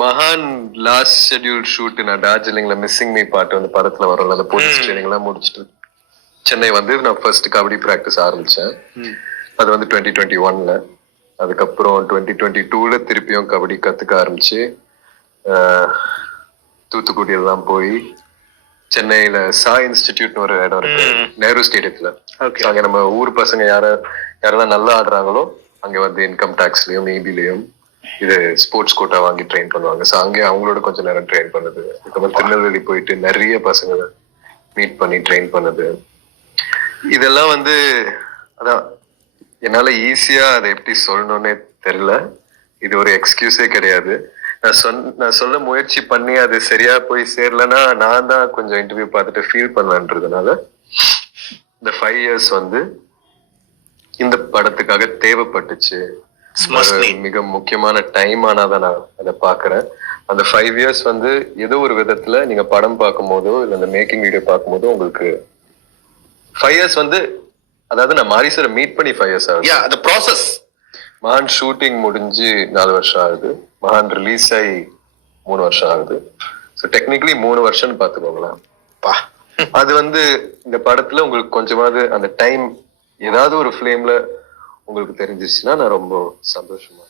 மகான் last schedule shoot நான் டார்ஜிலிங்ல missing me பாட்டு வந்து படத்துல வரும்ல, அந்த போலீஸ் ட்ரைனிங் எல்லாம் முடிச்சுட்டு சென்னை வந்து நான் ஃபர்ஸ்ட் கபடி பிராக்டிஸ் ஆரம்பிச்சேன். அது வந்து 2021ல. அதுக்கப்புறம் 2022ல திருப்பியும் கபடி கத்துக்க ஆரம்பிச்சு தூத்துக்குடியில தான் போய் சென்னையில சா இன்ஸ்டிடியூட்னு ஒரு இடம் இருக்கு நேரு ஸ்டேடியத்துல. அங்க நம்ம ஊர் பசங்க யாரெல்லாம் நல்லா ஆடுறாங்களோ அங்க வந்து இன்கம் டாக்ஸ்லயும் EB-லயும் இது ஸ்போர்ட்ஸ் கோட்டா வாங்கி ட்ரெயின் பண்ணுவாங்க. ஸோ அங்கே அவங்களோட கொஞ்சம் நேரம் ட்ரெயின் பண்ணுது. அதுக்கப்புறம் திருநெல்வேலி போயிட்டு நிறைய பசங்களை மீட் பண்ணி ட்ரெயின் பண்ணுது. இதெல்லாம் வந்து அதான் என்னால ஈஸியா அதை எப்படி சொல்லணும்னே தெரியல. இது ஒரு எக்ஸ்கியூஸே கிடையாது. நான் சொல்ல முயற்சி பண்ணி அது சரியா போய் சேரலன்னா நான் தான் கொஞ்சம் இன்டர்வியூ பார்த்துட்டு ஃபீல் பண்ணலான்றதுனால இந்த 5 years வந்து இந்த படத்துக்காக தேவைப்பட்டுச்சு. மிக முக்கியமான டைம் ஆனாதான் நான் அதை பாக்குறேன். அந்த 5 years வந்து ஏதோ ஒரு விதத்துல நீங்க படம் பார்க்கும் போதோ இல்ல அந்த மேக்கிங் வீடியோ பார்க்கும் போதோ உங்களுக்கு 5 years வந்து, அதாவது நான் மாரிசரை மீட் பண்ணி 5 years ஆகுது. அந்த ப்ராசஸ். மகான் ஷூட்டிங் முடிஞ்சு 4 வருஷம் ஆகுது. மகான் ரிலீஸ் ஆகி 3 வருஷம் ஆகுது. ஸோ டெக்னிக்கலி 3 வருஷம்னு பாத்துக்கோங்களேன். அது வந்து இந்த படத்துல உங்களுக்கு கொஞ்சமாவது அந்த டைம் ஏதாவது ஒரு ஃபிளேம்ல உங்களுக்கு தெரிஞ்சிச்சுன்னா நான் ரொம்ப சந்தோஷமா